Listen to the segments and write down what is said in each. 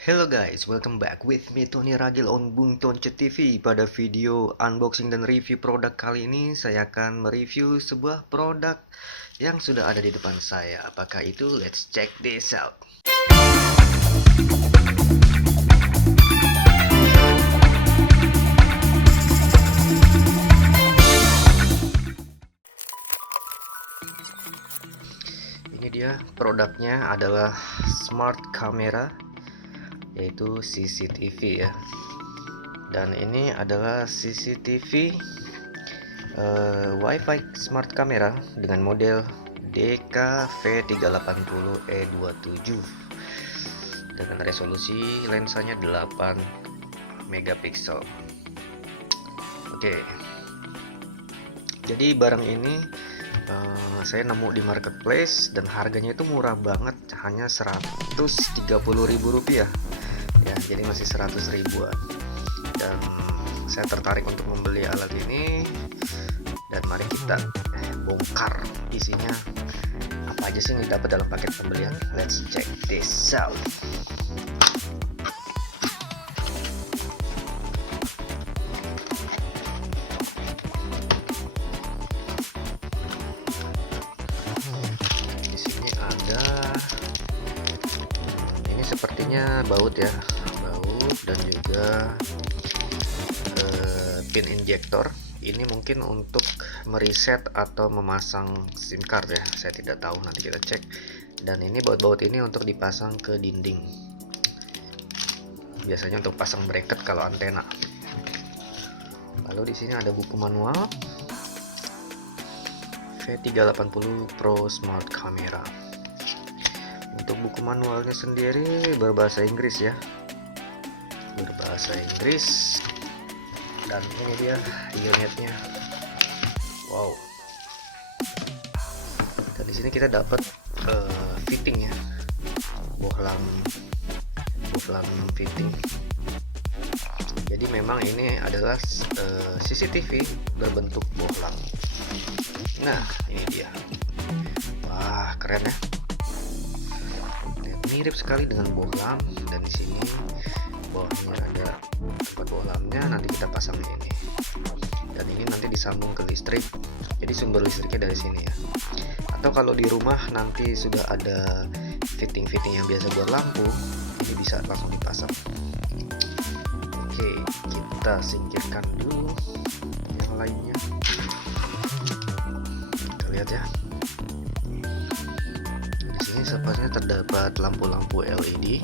Hello guys, welcome back with me Tony Ragil on Bung Tonce TV. Pada video unboxing dan review produk kali ini, saya akan mereview sebuah produk yang sudah ada di depan saya. Apakah itu? Let's check this out. Ini dia produknya, adalah smart camera, yaitu CCTV ya. Dan ini adalah CCTV Wi-Fi smart camera dengan model DKV380E27 dengan resolusi lensanya 8 megapiksel. Oke. Jadi barang ini saya nemu di marketplace dan harganya itu murah banget, hanya Rp130.000 ya, jadi masih 100 ribuan. Dan saya tertarik untuk membeli alat ini, dan mari kita bongkar isinya apa aja sih yang didapat dalam paket pembelian. Let's check this out. Di sini ada, ini sepertinya baut ya, baut dan juga pin injektor. Ini mungkin untuk mereset atau memasang SIM card ya, saya tidak tahu, nanti kita cek. Dan ini baut-baut ini untuk dipasang ke dinding, biasanya untuk pasang bracket kalau antena. Lalu di sini ada buku manual V380 Pro Smart Camera. Untuk buku manualnya sendiri berbahasa Inggris ya, berbahasa Inggris. Dan ini dia unitnya. Wow. Dan di sini kita dapat fitting ya, bohlam fitting. Jadi memang ini adalah CCTV berbentuk bohlam. Nah, ini dia. Wah, keren ya. Mirip sekali dengan bohlam, dan di sini bawahnya ada tempat bohlamnya, nanti kita pasang di ini. Dan ini nanti disambung ke listrik, jadi sumber listriknya dari sini ya. Atau kalau di rumah nanti sudah ada fitting-fitting yang biasa buat lampu, ini bisa langsung dipasang. Oke, kita singkirkan dulu yang lainnya. Kita lihat ya. Di sini sepertinya terdapat lampu-lampu LED.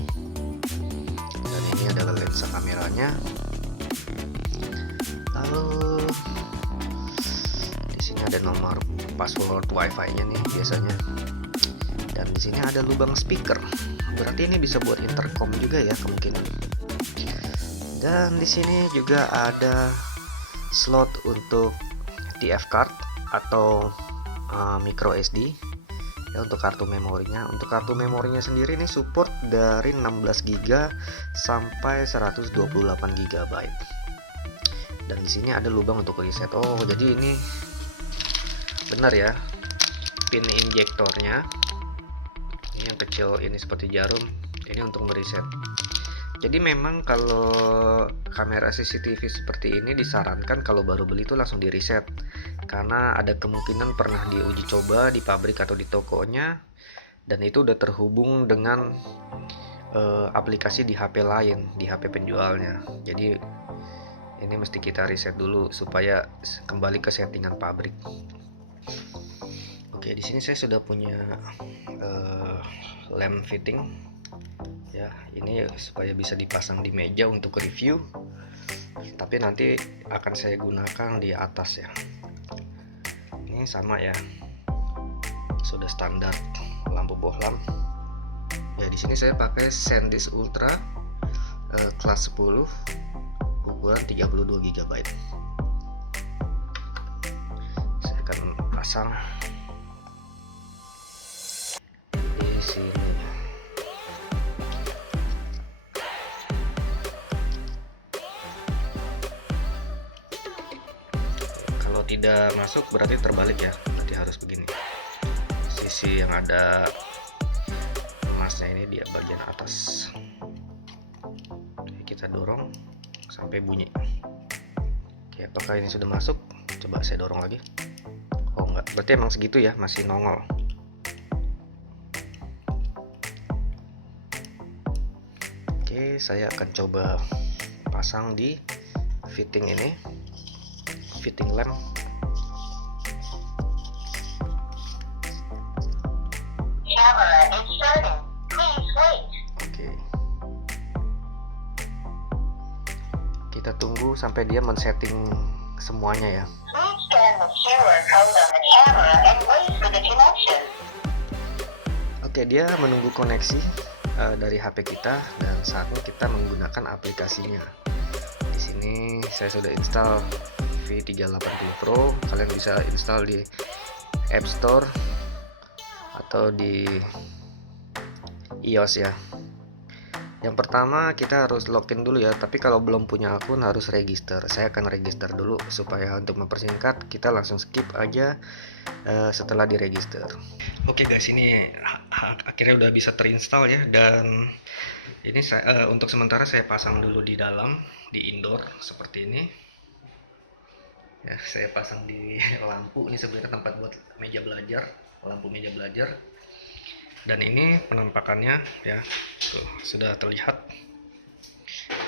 Dan ini adalah lensa kameranya. Lalu di sini ada nomor password Wi-Fi-nya nih biasanya. Dan di sini ada lubang speaker. Berarti ini bisa buat intercom juga ya kemungkinan. Dan di sini juga ada slot untuk TF card atau micro SD. Ya, untuk kartu memorinya. Untuk kartu memorinya sendiri ini support dari 16 GB sampai 128 GB. Dan di sini ada lubang untuk reset. Oh, jadi ini benar ya, pin injektornya. Ini yang kecil ini seperti jarum. Ini untuk mereset. Jadi memang kalau kamera CCTV seperti ini disarankan kalau baru beli itu langsung di reset, karena ada kemungkinan pernah diuji coba di pabrik atau di tokonya, dan itu udah terhubung dengan aplikasi di HP lain, di HP penjualnya. Jadi ini mesti kita reset dulu supaya kembali ke settingan pabrik. Oke, di sini saya sudah punya lamp fitting. Ya, ini supaya bisa dipasang di meja untuk review, tapi nanti akan saya gunakan di atas ya. Ini sama ya, sudah standar lampu bohlam. Ya, di sini saya pakai SanDisk Ultra kelas 10 ukuran 32 GB. Saya akan pasang di sini. Tidak masuk berarti terbalik ya, berarti harus begini. Sisi yang ada emasnya ini di bagian atas. dorong sampai bunyi. Oke, apakah ini sudah masuk? Coba saya dorong lagi. Oh enggak, berarti emang segitu ya, masih nongol. Oke, saya akan coba pasang di fitting ini, fitting lamp. Oke, kita tunggu sampai dia men-setting semuanya ya. Oke, dia menunggu koneksi dari HP kita, dan saatnya kita menggunakan aplikasinya. Di sini saya sudah install V380 Pro. Kalian bisa install di App Store atau di iOS ya. Yang pertama kita harus login dulu ya, tapi kalau belum punya akun harus register. Saya akan register dulu supaya untuk mempersingkat kita langsung skip aja setelah diregister. Oke guys, ini akhirnya udah bisa terinstall ya, dan ini saya, untuk sementara saya pasang dulu di dalam, di indoor seperti ini. Ya, saya pasang di lampu. Ini sebenarnya tempat buat meja belajar, lampu meja belajar. Dan ini penampakannya ya, tuh, sudah terlihat.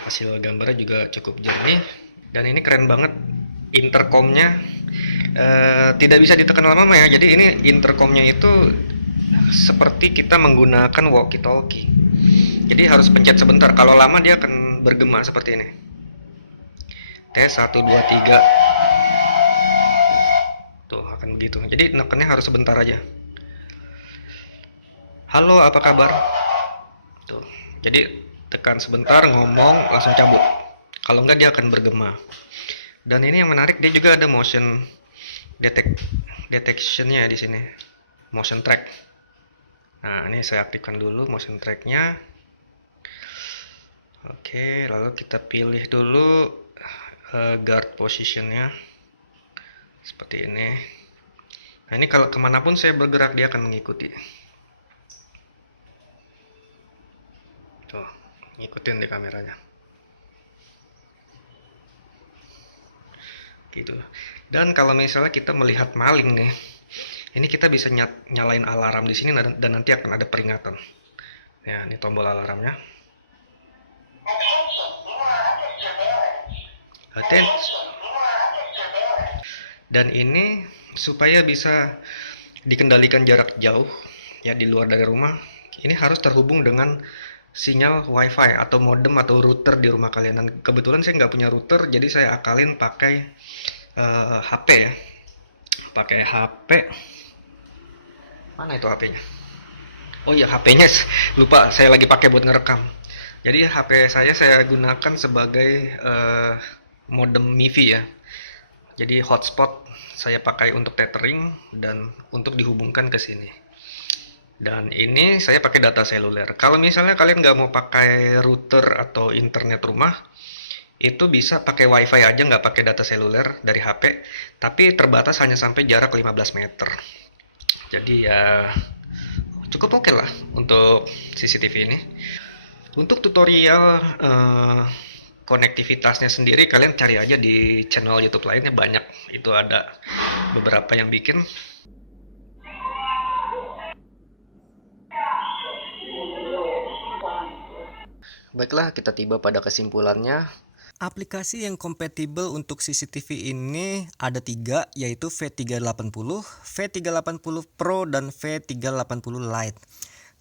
Hasil gambarnya juga cukup jernih, dan ini keren banget. Intercomnya tidak bisa ditekan lama-lama ya, jadi ini intercomnya itu seperti kita menggunakan walkie-talkie, jadi harus pencet sebentar. Kalau lama dia akan bergema seperti ini. Tes 1 2 3 tuh akan begitu, jadi nekannya harus sebentar aja. Halo, apa kabar? Tuh, jadi tekan sebentar, ngomong, langsung cabut. Kalau enggak dia akan bergema. Dan ini yang menarik, dia juga ada motion detectionnya di sini, motion track. Nah, ini saya aktifkan dulu motion tracknya. Oke, lalu kita pilih dulu guard positionnya seperti ini. Nah, ini kalau kemanapun saya bergerak dia akan mengikuti. Tuh, ngikutin di kameranya. Gitu. Dan kalau misalnya kita melihat maling nih, ini kita bisa nyalain alarm di sini, dan nanti akan ada peringatan. Ya, ini tombol alarmnya. Dan ini supaya bisa dikendalikan jarak jauh ya, di luar dari rumah, ini harus terhubung dengan sinyal wifi atau modem atau router di rumah kalian. Dan kebetulan saya nggak punya router, jadi saya akalin pakai HP ya, pakai HP. Mana itu HP-nya? Oh iya, HP-nya lupa, saya lagi pakai buat ngerekam. Jadi HP saya gunakan sebagai modem MiFi ya. Jadi hotspot saya pakai untuk tethering dan untuk dihubungkan ke sini. Dan ini saya pakai data seluler. Kalau misalnya kalian nggak mau pakai router atau internet rumah, itu bisa pakai wifi aja, nggak pakai data seluler dari HP, tapi terbatas hanya sampai jarak 15 meter. Jadi ya cukup oke lah untuk CCTV ini. Untuk tutorial konektivitasnya sendiri kalian cari aja di channel YouTube lainnya, banyak. Itu ada beberapa yang bikin. Baiklah, kita tiba pada kesimpulannya. Aplikasi yang kompatibel untuk CCTV ini ada 3, yaitu V380, V380 Pro, dan V380 Lite.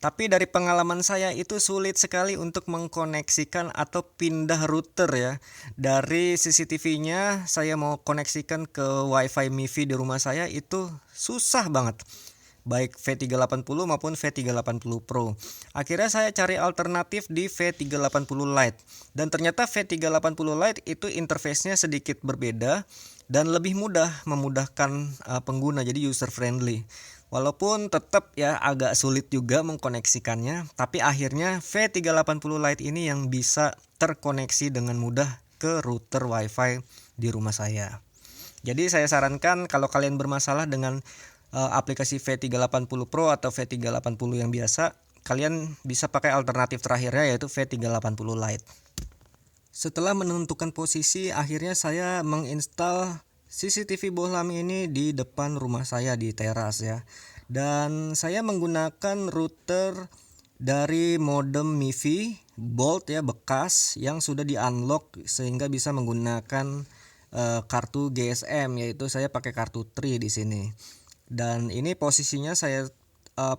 Tapi dari pengalaman saya itu sulit sekali untuk mengkoneksikan atau pindah router ya. Dari CCTV-nya saya mau koneksikan ke WiFi MiFi di rumah saya itu susah banget. Baik V380 maupun V380 Pro. Akhirnya saya cari alternatif di V380 Lite. Dan ternyata V380 Lite itu interface-nya sedikit berbeda dan lebih mudah, memudahkan pengguna, jadi user friendly. Walaupun tetap ya agak sulit juga mengkoneksikannya, tapi akhirnya V380 Lite ini yang bisa terkoneksi dengan mudah ke router WiFi di rumah saya. Jadi saya sarankan kalau kalian bermasalah dengan aplikasi V380 Pro atau V380 yang biasa, kalian bisa pakai alternatif terakhirnya yaitu V380 Lite. Setelah menentukan posisi, akhirnya saya menginstal CCTV Bohlam ini di depan rumah saya di teras ya. Dan saya menggunakan router dari modem MiFi Bolt ya, bekas yang sudah di-unlock sehingga bisa menggunakan kartu GSM, yaitu saya pakai kartu Tri di sini. Dan ini posisinya saya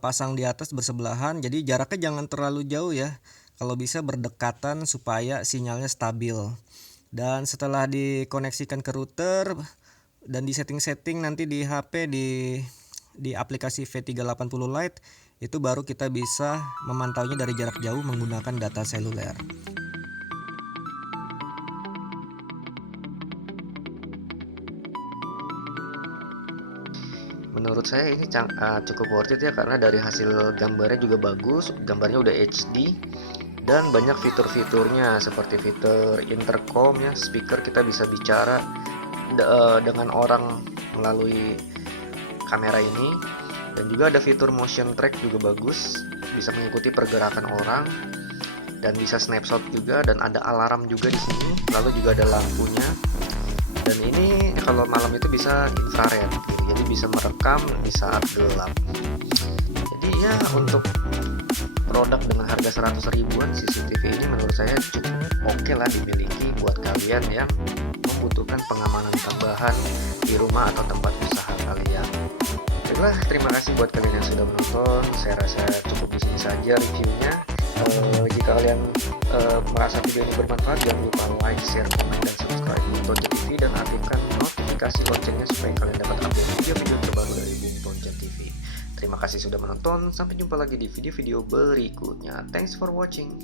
pasang di atas bersebelahan, jadi jaraknya jangan terlalu jauh ya. Kalau bisa berdekatan supaya sinyalnya stabil. Dan setelah dikoneksikan ke router dan di setting-setting nanti di HP di aplikasi V380 Lite, itu baru kita bisa memantaunya dari jarak jauh menggunakan data seluler. Menurut saya ini cukup worth it ya, karena dari hasil gambarnya juga bagus, gambarnya udah HD dan banyak fitur-fiturnya seperti fitur intercom ya, speaker, kita bisa bicara dengan orang melalui kamera ini, dan juga ada fitur motion track juga bagus, bisa mengikuti pergerakan orang dan bisa snapshot juga, dan ada alarm juga di sini, lalu juga ada lampunya. Dan ini kalau malam itu bisa infrared gitu, jadi bisa merekam di saat gelap. Jadi ya, untuk produk dengan harga 100 ribuan CCTV ini menurut saya cukup oke lah dimiliki buat kalian yang membutuhkan pengamanan tambahan di rumah atau tempat usaha kalian. Baiklah, terima kasih buat kalian yang sudah menonton. Saya rasa cukup di sini saja reviewnya. Jika kalian merasa video ini bermanfaat, jangan lupa like, share, komen, dan subscribe Bung Tonjen TV, dan aktifkan notifikasi loncengnya supaya kalian dapat update video-video terbaru dari Bung Tonjen TV. Terima kasih sudah menonton, sampai jumpa lagi di video-video berikutnya. Thanks for watching.